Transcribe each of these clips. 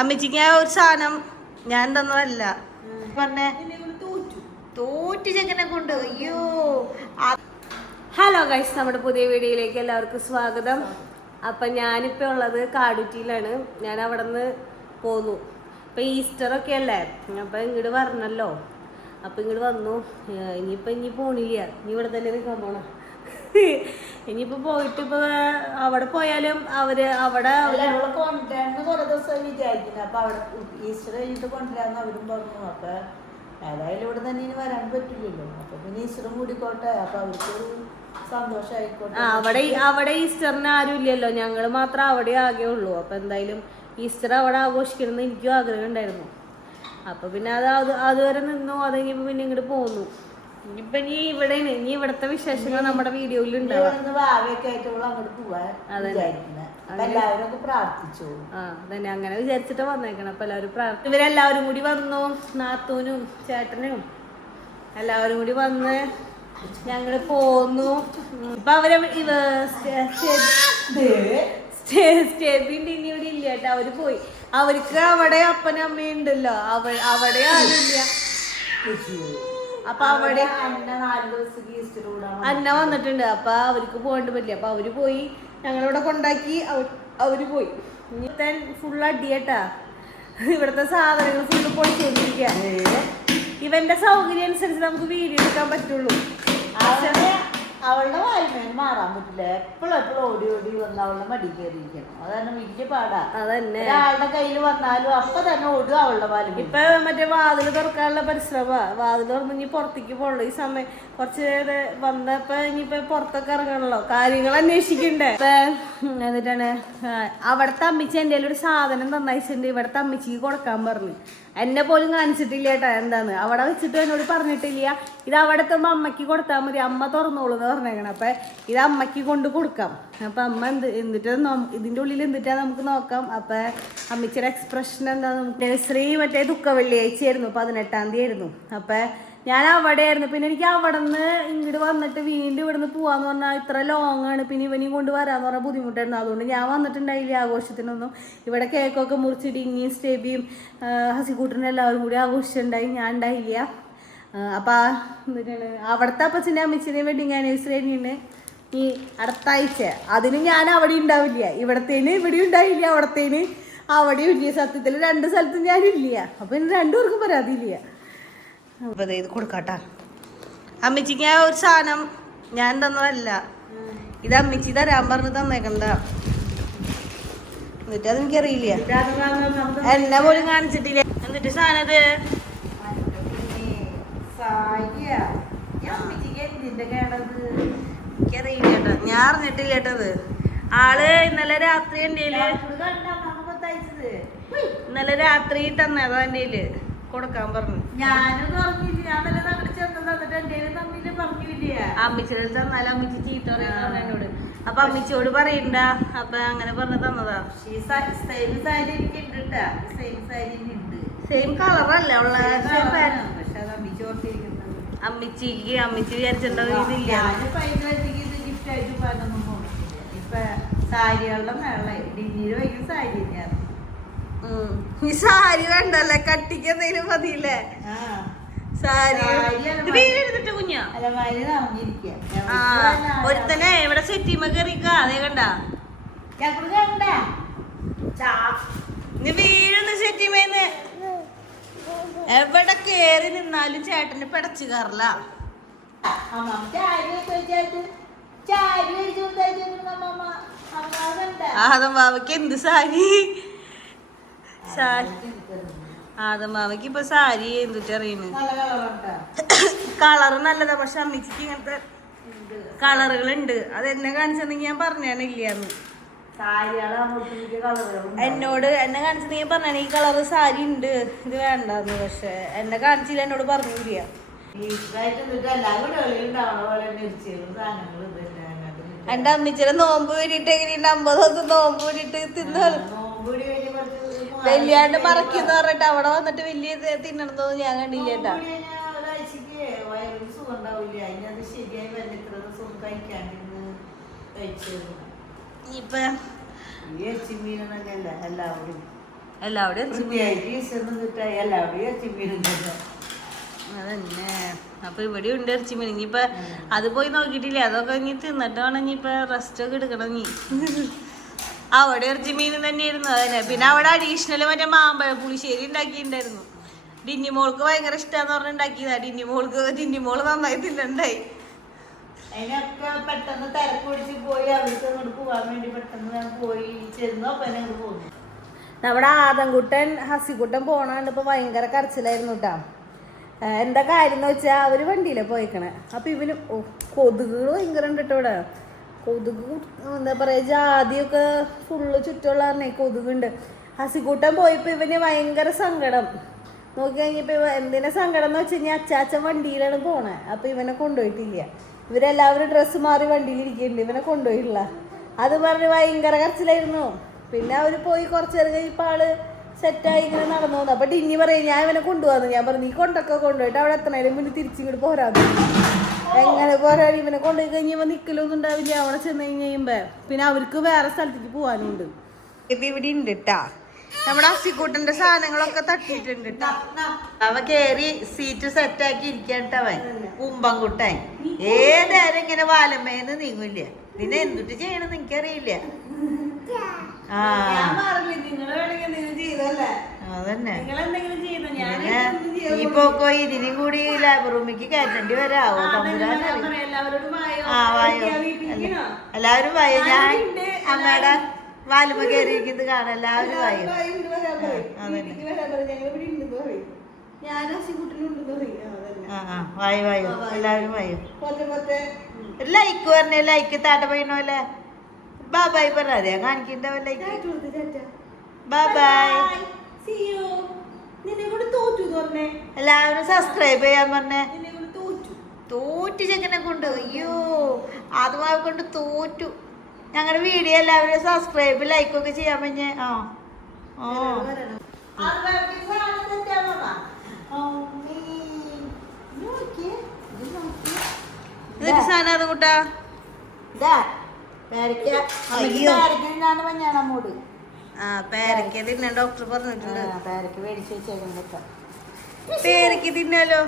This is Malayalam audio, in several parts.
അമ്മച്ചിക്ക് ഒരു സാധനം ഞാൻ തന്നതല്ല പറഞ്ഞേ തോറ്റു ചെക്കനെ കൊണ്ട്. അയ്യോ. ഹലോ ഗൈസ്, നമ്മുടെ പുതിയ വീഡിയോയിലേക്ക് എല്ലാവർക്കും സ്വാഗതം. അപ്പം ഞാനിപ്പോൾ ഉള്ളത് കാടുറ്റിയിലാണ്. ഞാൻ അവിടെ നിന്ന് പോന്നു. ഇപ്പം ഈസ്റ്ററൊക്കെ അല്ലേ, അപ്പം ഇങ്ങോട്ട് വരണല്ലോ. അപ്പം ഇങ്ങോട്ട് വന്നു. ഇനി പോണില്ല, ഇനി ഇവിടെ തന്നെ നിൽക്കാൻ പോണം. ഇനിയിപ്പോൾ പോയിട്ട് ഇപ്പോൾ അവിടെ പോയാലും അവിടെ കൊണ്ടുവരാന്ന് കുറെ ദിവസം വിചാരിക്കുന്നു. അപ്പൊ അവിടെ ഈസ്റ്റർ കഴിഞ്ഞിട്ട് കൊണ്ടുവരാന്ന് അവരും പറഞ്ഞു. അപ്പൊ ഏതായാലും ഇവിടെ തന്നെ ഇനി വരാൻ പറ്റില്ലല്ലോ. അപ്പൊ പിന്നെ ഈസ്റ്ററും കൂടിക്കോട്ടെ, അപ്പൊ അവർക്കൊരു സന്തോഷമായിക്കോട്ടെ. അവിടെ ഈസ്റ്ററിന് ആരും ഇല്ലല്ലോ, ഞങ്ങൾ മാത്രം അവിടെ ആകെ ഉള്ളൂ. അപ്പൊ എന്തായാലും ഈസ്റ്റർ അവിടെ ആഘോഷിക്കണമെന്ന് എനിക്കും ആഗ്രഹം ഉണ്ടായിരുന്നു. അപ്പൊ പിന്നെ അതുവരെ നിന്നു. അത് കഴിഞ്ഞപ്പോ പിന്നെ ഇങ്ങോട്ട് പോന്നു. ഇനിയിപ്പൊ ഇനി ഇവിടത്തെ വിശേഷങ്ങൾ നമ്മുടെ വീഡിയോയിൽ ഉണ്ടാവും. അതന്നെ, അങ്ങനെ വിചാരിച്ചിട്ട് വന്നേക്കണം. അപ്പൊ എല്ലാവരും ഇവരെല്ലാവരും കൂടി വന്നു. നാത്തൂനും ചേട്ടനും എല്ലാവരും കൂടി വന്ന് ഞങ്ങള് പോന്നു. ഇപ്പൊ അവരെ സ്റ്റേബിന്റെ ഇനി ഇവിടെ ഇല്ല കേട്ടോ. അവര് പോയി. അവർക്ക് അവിടെ അപ്പനും അമ്മയും ഉണ്ടല്ലോ, അവിടെ ആരുമില്ല. അപ്പൊ അവിടെ അന്ന വന്നിട്ടുണ്ട്. അപ്പൊ അവർക്ക് പോകേണ്ടി പറ്റില്ല. അപ്പൊ അവര് പോയി, ഞങ്ങളിവിടെ കൊണ്ടാക്കി. അവര് പോയി. ഇനി ഫുൾ അടിയേട്ടാ. ഇവിടുത്തെ സാധനങ്ങൾ ഫുള്ള് പൊളിച്ചുകൊണ്ടിരിക്കുക. ഇവന്റെ സൗകര്യം അനുസരിച്ച് നമുക്ക് വീഡിയോ എടുക്കാൻ പറ്റുള്ളൂ. അവളുടെ വായ്മേന് മാറാൻ പറ്റില്ല. എപ്പോഴും ഓടി വന്ന് അവളുടെ മടി കയറിയിരിക്കണം. അതാണ് വലിയ പാടാ. അതന്നെ, ഒരാളുടെ കയ്യിൽ വന്നാലും അപ്പൊ തന്നെ ഓടുക അവളുടെ പാലും. ഇപ്പൊ മറ്റേ വാതിൽ തുറക്കാനുള്ള പരിശ്രമ. വാതിൽ തുറന്ന് ഇനി പുറത്തേക്ക് പോകണല്ലോ. ഈ സമയം കുറച്ച് വന്നപ്പോ ഇനിയിപ്പൊ പുറത്തൊക്കെ ഇറങ്ങണല്ലോ, കാര്യങ്ങൾ അന്വേഷിക്കണ്ടേ. എന്നിട്ടാണ് അവിടുത്തെ അമ്മിച്ചി എൻ്റെ ഒരു സാധനം തന്നയച്ചിട്ടുണ്ട്. ഇവിടുത്തെ അമ്മിച്ചിക്ക് കൊടുക്കാൻ പറഞ്ഞു. എന്നെ പോലും കാണിച്ചിട്ടില്ല കേട്ടാ. എന്താന്ന് അവിടെ വെച്ചിട്ട് എന്നോട് പറഞ്ഞിട്ടില്ല. ഇത് അവിടെ എത്തുമ്പോ അമ്മയ്ക്ക് കൊടുത്താൽ മതി, അമ്മ തുറന്നോളൂ എന്ന് പറഞ്ഞേക്കണം. അപ്പൊ ഇത് അമ്മയ്ക്ക് കൊണ്ട് കൊടുക്കാം. അപ്പൊ അമ്മ എന്നിട്ട് ഇതിന്റെ ഉള്ളിൽ എന്നിട്ടാ നമുക്ക് നോക്കാം. അപ്പൊ അമ്മച്ചിയുടെ എക്സ്പ്രഷൻ എന്താ? നഴ്സറി മറ്റേ ദുഃഖ വെള്ളിയാഴ്ചയായിരുന്നു, 18-ാം തീയതി ആയിരുന്നു. അപ്പൊ ഞാൻ അവിടെ ആയിരുന്നു. പിന്നെ എനിക്ക് അവിടെ നിന്ന് ഇങ്ങോട്ട് വന്നിട്ട് വീണ്ടും ഇവിടുന്ന് പോവാന്ന് പറഞ്ഞാൽ ഇത്ര ലോങ് ആണ്. പിന്നെ ഇവനെയും കൊണ്ട് വരാന്ന് പറഞ്ഞാൽ ബുദ്ധിമുട്ടായിരുന്നു. അതുകൊണ്ട് ഞാൻ വന്നിട്ടുണ്ടായില്ല ആഘോഷത്തിനൊന്നും. ഇവിടെ കേക്കൊക്കെ മുറിച്ചിട്ട് ഇനിയും സ്റ്റേബിയും ഹസിക്കൂട്ടനും എല്ലാവരും കൂടി ആഘോഷിച്ചിട്ടുണ്ടായി. ഞാൻ ഉണ്ടായില്ല. അപ്പം എന്നിട്ടാണ് അവിടുത്തെ അപ്പച്ചൻ്റെ അമ്മച്ചിൻ്റെയും വെഡിങ് ആനിവേഴ്സറി തന്നെയാണ് ഈ അടുത്ത ആഴ്ച. അതിന് ഞാൻ അവിടെ ഉണ്ടാവില്ല. ഇവിടത്തേന് ഇവിടെ ഉണ്ടായില്ല, അവിടത്തേന് അവിടെയും ഇല്ല. സത്യത്തിൽ 2 സ്ഥലത്തും ഞാനില്ല. അപ്പം ഇനി 2 പേർക്കും പരാതിയില്ല. അപ്പം ഇത് കൊടുക്കാട്ടാ. അമ്മച്ചിക്ക് ഒരു സാധനം ഞാൻ തന്നതല്ല, ഇത് അമ്മച്ചി തരാൻ പറഞ്ഞ് തന്നേക്കണ്ട. എന്നിട്ട് അതെനിക്കറിയില്ല, എന്നെ പോലും കാണിച്ചിട്ടില്ല. എന്നിട്ട് സാധനം ഇത് എനിക്കറിയില്ല കേട്ടോ. ഞാൻ അറിഞ്ഞിട്ടില്ല കേട്ടത്. ആള് ഇന്നലെ രാത്രി എൻ്റെ ഇന്നലെ രാത്രി തന്നതാ എൻ്റെ കൊടുക്കാൻ പറഞ്ഞു. ഞാനും പറഞ്ഞില്ല. ഞാൻ നല്ല തങ്ങട് ചെന്നത് എന്നിട്ട് എൻ്റെ തമ്മില് പറഞ്ഞില്ല. അമ്മച്ചിയുടെ തന്നാലും അമ്മച്ചി ചീത്ത പറയാൻ എന്നോട്. അപ്പൊ അമ്മച്ചിയോട് പറയണ്ട. അപ്പൊ അങ്ങനെ പറഞ്ഞ് തന്നതാ. സെയിം കളറല്ല ഉള്ള. അമ്മച്ചിക്ക് അമ്മച്ചി വിചാരിച്ചിട്ടുണ്ടോ ഇതില്ല. ഇപ്പൊ സാരികളുടെ മേള ഡിന്നിയിൽ വൈകുന്ന സാരി തന്നെയാണ്. ഈ സാരി വേണ്ടല്ലേ, കട്ടിക്ക് എന്തെങ്കിലും മതിയില്ലേ സാരി. വീടെടുത്തിട്ട് കുഞ്ഞാ ഒരുത്തനെ ഇവിടെ സെറ്റിമ കയറിക്ക. അതേ കണ്ട നീ വീഴൊന്ന് സെറ്റിമേന്ന്. എവിടെ കേറി നിന്നാലും ചേട്ടന് പിടച്ചു കയറില്ല. ആദമാവയ്ക്ക് എന്ത് സാരി? ആദമാവയ്ക്ക് ഇപ്പൊ സാരി എന്തിട്ട് അറിയുന്നു. കളറ് നല്ലതാ, പക്ഷെ അമ്മച്ചിക്ക് ഇങ്ങനത്തെ കളറുകളുണ്ട്. അത് എന്നെ കാണിച്ചെന്നെങ്കിൽ ഞാൻ പറഞ്ഞാണില്ലാന്ന്. എന്നോട് എന്നെ കാണിച്ചെന്നെങ്കിൽ പറഞ്ഞാണ് ഈ കളറ് സാരി ഉണ്ട്, ഇത് വേണ്ടെന്ന്. പക്ഷെ എന്നെ കാണിച്ചില്ല, എന്നോട് പറഞ്ഞില്ല. എന്റെ അമ്മച്ചിയുടെ നോമ്പ് വേണ്ടിട്ട് എങ്ങനെയുണ്ട്? 50 ദിവസം നോമ്പ് വേണ്ടിട്ട് തിന്നാണ്. വലിയാണ്ട് മറക്കുന്ന പറഞ്ഞിട്ട് അവിടെ വന്നിട്ട് വലിയ തിന്നണമെന്നൊന്നും ഞാൻ കണ്ടില്ല കേട്ടാ. ഇപ്പൊ ഈ എച്ചിമീൻ തന്നെയല്ല എല്ലാവരും എല്ലാവരും വൃത്തിയായിട്ട് ഈസ്റ്ററിന് കിട്ടായി എല്ലാവരും ഇറച്ചിമീനും തിന്നും. അതന്നെ. അപ്പൊ ഇവിടെ ഉണ്ട് ഇറച്ചിമീൻ. ഇനിയിപ്പൊ അത് പോയി നോക്കിയിട്ടില്ല. അതൊക്കെ ഇനി തിന്നിട്ട് വേണം ഇനിയിപ്പൊ റെസ്റ്റ് ഒക്കെ എടുക്കണം. നീ അവിടെ ഇറച്ചിമീൻ തന്നെയായിരുന്നു. അതന്നെ. പിന്നെ അവിടെ അഡീഷണൽ മറ്റേ മാമ്പഴ പുളിശ്ശേരി ഉണ്ടാക്കിയിട്ടുണ്ടായിരുന്നു. ഡിന്നിമോൾക്ക് ഭയങ്കര ഇഷ്ടമാന്ന് പറഞ്ഞ് ഉണ്ടാക്കിയതാ. ഡിന്നിമോള് നന്നായി തിന്നണ്ടായി. അതിനൊക്കെ പെട്ടെന്ന് തിരക്ക് പിടിച്ച് പോയി അവർക്ക് അങ്ങോട്ട് പോകാൻ വേണ്ടി പെട്ടെന്ന് ഞാൻ പോയി ചെന്നു. അപ്പൊ എന്നെ അങ്ങോട്ട് പോകുന്നു. നമ്മുടെ ആദംകുട്ടൻ ഹസിക്കുട്ടൻ പോണാണ്ട് ഇപ്പൊ ഭയങ്കര കരച്ചിലായിരുന്നു കേട്ടാ. എന്താ കാര്യം എന്ന് വെച്ചാൽ അവര് വണ്ടിയിലെ പോയിക്കണേ. അപ്പൊ ഇവന് കൊതുകുകൾ ഭയങ്കര ഉണ്ട് കേട്ടോ ഇവിടെ. കൊതുക് എന്താ പറയാ, ജാതിയൊക്കെ ഫുള്ള് ചുറ്റുള്ള കൊതുകുണ്ട്. ഹസിക്കൂട്ടൻ പോയപ്പോ ഇവന് ഭയങ്കര സങ്കടം. നോക്കി കഴിഞ്ഞപ്പോ എന്തിനാ സങ്കടം എന്ന് വെച്ച് കഴിഞ്ഞാൽ അച്ചാച്ചൻ വണ്ടിയിലാണ് പോണേ. അപ്പൊ ഇവനെ കൊണ്ടുപോയിട്ടില്ല. ഇവരെല്ലാവരും ഡ്രസ്സ് മാറി വണ്ടിയിൽ ഇരിക്കുന്നുണ്ട്, ഇവനെ കൊണ്ടുപോയിട്ടില്ല. അത് പറഞ്ഞ് ഭയങ്കര കരച്ചിലായിരുന്നു. പിന്നെ അവര് പോയി കുറച്ചു നേരം കഴിയുമ്പോൾ ആള് സെറ്റായി ഇങ്ങനെ നടന്നു വന്നു. അപ്പൊ ഡിന്നി പറയും ഞാൻ ഇവനെ കൊണ്ടുപോകുന്നു. ഞാൻ പറഞ്ഞു നീ കൊണ്ടുപോയിട്ട് അവിടെ എത്തണേലും മുന്നേ തിരിച്ചിങ്ങോട്ട് പോരാതെ. എങ്ങനെ പോരാടി ഇവനെ കൊണ്ടുപോയി കഴിഞ്ഞപ്പോൾ നിൽക്കലൊന്നും ഉണ്ടാവില്ല. അവിടെ ചെന്ന് കഴിയുമ്പോ പിന്നെ അവർക്ക് വേറെ സ്ഥലത്തേക്ക് പോകാനുണ്ട്. ഇപ്പൊ ഇവിടെ ഉണ്ട് കേട്ടാ. നമ്മുടെ അസിക്കൂട്ടന്റെ സാധനങ്ങളൊക്കെ തട്ടിയിട്ടുണ്ട് കേട്ടാ. അവ കേറി സീറ്റ് സെറ്റാക്കി ഇരിക്കട്ടവൻ കുമ്പൻകുട്ടൻ ഏതായാലും ഇങ്ങനെ വാലമ്മേന്ന് നീങ്ങില്ല. പിന്നെ എന്തിട്ട് ചെയ്യണമെന്ന് എനിക്കറിയില്ല. അതന്നെ ഈ പോക്കോ ഇതിനും കൂടി ലേബർ റൂമിക്ക് കയറ്റേണ്ടി വരാവോ? എല്ലാവരും വായോ. ഞാൻ അമ്മയുടെ വാലുമ കയറിയിരിക്കുന്നത് കാണാം. എല്ലാവരും വായോ. വായോ വായോ എല്ലാവരും വായോ. ലൈക്ക് പറഞ്ഞേ. ലൈക്ക് താട്ട പയ്യണോല്ലേ. ബാബായ് പറഞ്ഞാ കാണിക്കണ്ടാവും. ലൈക്ക് ബാബായ്. എല്ലാവരും സബ്സ്ക്രൈബ് ചെയ്യാൻ പറഞ്ഞേ. തോറ്റു ചെക്കനെ കൊണ്ട്. അയ്യോ അതുമായി കൊണ്ട് തോറ്റു. ഞങ്ങളുടെ വീഡിയോ എല്ലാവരും സബ്സ്ക്രൈബ് ലൈക്കൊക്കെ ചെയ്യാൻ പറ്റേ. സാധനം കൂട്ടാ പേരക്ക തിന്നാൻ ഡോക്ടർ പറഞ്ഞിട്ടുണ്ട്. പേരക്ക് മേടിച്ച് വെച്ചേക്കാം. പേരക്ക തിന്നാലോ.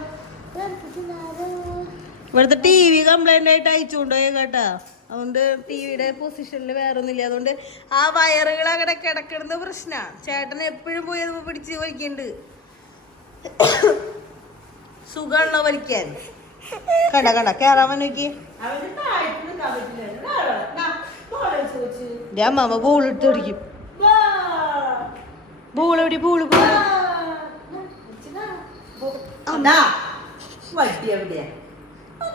ഇവിടുത്തെ TV കംപ്ലൈന്റ് ആയിട്ട് അയച്ചുകൊണ്ടുപോയ കേട്ടാ. അതുകൊണ്ട് ടിവിയുടെ പൊസിഷനിൽ വേറെ ഒന്നുമില്ല. അതുകൊണ്ട് ആ വയറുകൾ അങ്ങനെ കിടക്കുന്ന പ്രശ്നാ. ചേട്ടൻ എപ്പോഴും പോയി അത് പിടിച്ച് വലിക്കുന്നുണ്ട്. സുഖമുള്ള വലിക്കാൻ. കണ്ട കേറാൻ നോക്കി. അമ്മാമ്മ ബോൾ ഇട്ട് പിടിക്കും. ബോൾ എവിടെ? ബോള് വണ്ടി എവിടെയാ?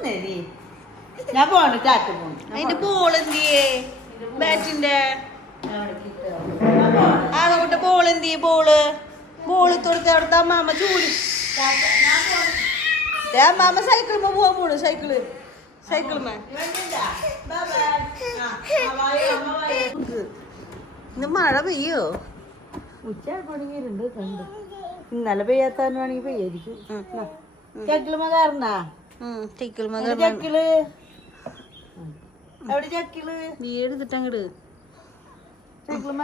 നീ ഞാൻ പോണു. ചാറ്റ് പോണു. അതിന്റെ ബോൾ എന്തിയേ? ബാറ്റിന്റെ അതുകൊണ്ട് ബോൾ എന്തിയേ? ബോള് തൊടുത്ത് അവിടുത്തെ അമ്മാമ്മ ചൂടി. അമ്മാമ്മ സൈക്കിളുമ്മ പോവാൻ പോണു. സൈക്കിളുമ്മ ഇന്ന് മഴ പെയ്യോ? ഉച്ച തുടങ്ങിയിട്ടുണ്ട്. കണ്ട് ഇന്നലെ പെയ്യാത്താണെങ്കിൽ പെയ്യായിരിക്കും. ചക്കിളുമ കാരണാ. ചക്കിള് എവിടെ? ചക്കിള് വീടെടുത്തിട്ടങ്ങട് ചക്കിളുമ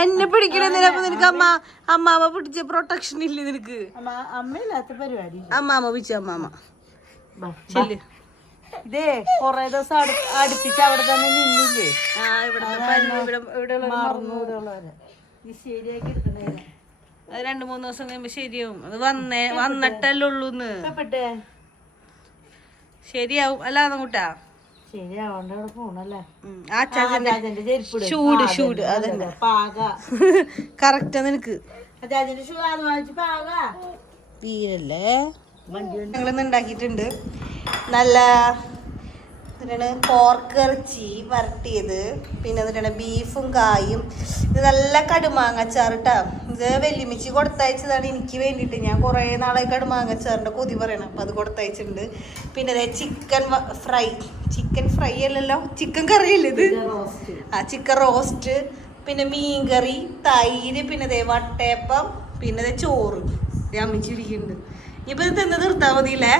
എന്നെ പിടിക്കണെന്നില്ല. അപ്പൊ നിനക്ക് അമ്മാമ്മ പിടിച്ച പ്രൊട്ടക്ഷൻ ഇല്ലേ നിനക്ക്? അമ്മയില്ലാത്ത പരിപാടി. അമ്മാമ്മ പിടിച്ച അമ്മാമ്മ ചെല്ല്. ഇതേ കൊറേ ദിവസം അടുപ്പിച്ച് അവിടെ തന്നെ നിന്നില്ലേ. ശരിയാക്കി എടുക്കണേ. അത് 2-3 ദിവസം കഴിയുമ്പോ ശരിയാവും. അത് വന്നിട്ടല്ലേ ഉള്ളൂന്ന്. ശരിയാവും. അല്ലാതെ കൂട്ടാ ശരിയാവണ്ട അവിടെ പോണല്ലേ. ഷൂട് അതന്നെ കറക്റ്റാ നിനക്ക്. തീരല്ലേ. ഞങ്ങളിന്ന് ഉണ്ടാക്കിയിട്ടുണ്ട് നല്ല പോർക്ക് ഇറച്ചി വരട്ടിയത്. പിന്നെ എന്നിട്ടാണ് ബീഫും കായും. ഇത് നല്ല കടുമാങ്ങച്ചാറിട്ടാ. ഇത് വെല്ലുമിച്ച് കൊടുത്തയച്ചതാണ് എനിക്ക് വേണ്ടിയിട്ട്. ഞാൻ കുറേ നാളായി കടുമാങ്ങച്ചാറിൻ്റെ കൊതി പറയണം. അപ്പം അത് കൊടുത്തയച്ചിട്ടുണ്ട്. പിന്നെ അതെ ചിക്കൻ ഫ്രൈ അല്ലല്ലോ, ചിക്കൻ കറി അല്ലേ ഇത്? ചിക്കൻ റോസ്റ്റ്, പിന്നെ മീൻകറി, തൈര്, പിന്നെ അതേ വട്ടയപ്പം, പിന്നെ അതേ ചോറ് അമ്മിച്ചിരിക്കുന്നുണ്ട്. ഇനിയിപ്പോൾ ഇത് തിന്ന് തീർത്താൽ മതിയില്ലേ.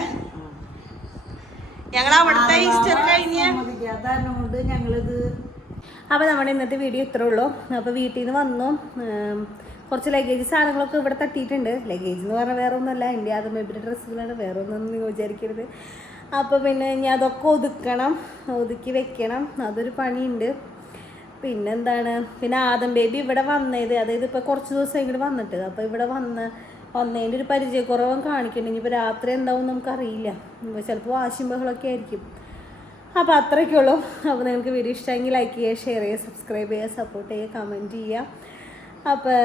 ഞങ്ങൾ അവിടുത്തെ ഈസ്റ്റർ കഴിഞ്ഞ് ഞങ്ങളിത് അപ്പോൾ നമ്മുടെ ഇന്നത്തെ വീഡിയോ ഇത്രേ ഉള്ളൂ. അപ്പോൾ വീട്ടിൽ നിന്ന് വന്നു, കുറച്ച് ലഗേജ് സാധനങ്ങളൊക്കെ ഇവിടെ തട്ടിയിട്ടുണ്ട്. ലഗേജ് എന്ന് പറഞ്ഞാൽ വേറെ ഒന്നുമല്ല, എൻ്റെ ആദ്യം ബേബിയുടെ ഡ്രസ്സുകളാണ്, വേറെ ഒന്നും വിചാരിക്കരുത്. അപ്പോൾ പിന്നെ ഇനി അതൊക്കെ ഒതുക്കി വെക്കണം, അതൊരു പണിയുണ്ട്. പിന്നെന്താണ്, പിന്നെ ആദം ബേബി ഇവിടെ വന്നത്, അതായത് ഇപ്പോൾ കുറച്ച് ദിവസം ഇങ്ങോട്ട് വന്നിട്ട്, അപ്പോൾ ഇവിടെ വന്നതിൻ്റെ ഒരു പരിചയക്കുറവും കാണിക്കുന്നുണ്ട്. ഇനിയിപ്പോൾ രാത്രി എന്താവും നമുക്കറിയില്ല, ചിലപ്പോൾ വാശിയും ബഹളമൊക്കെ ആയിരിക്കും. അപ്പോൾ അത്രയൊക്കെ ഉള്ളൂ. അപ്പോൾ നിങ്ങൾക്ക് വീഡിയോ ഇഷ്ടമെങ്കിൽ ലൈക്ക് ചെയ്യുക, ഷെയർ ചെയ്യുക, സബ്സ്ക്രൈബ് ചെയ്യുക, സപ്പോർട്ട് ചെയ്യുക, കമൻറ്റ് ചെയ്യുക. അപ്പോൾ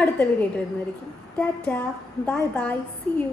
അടുത്ത വീഡിയോ ആയിട്ട് വരുന്നതായിരിക്കും. Tata, bye bye, see U.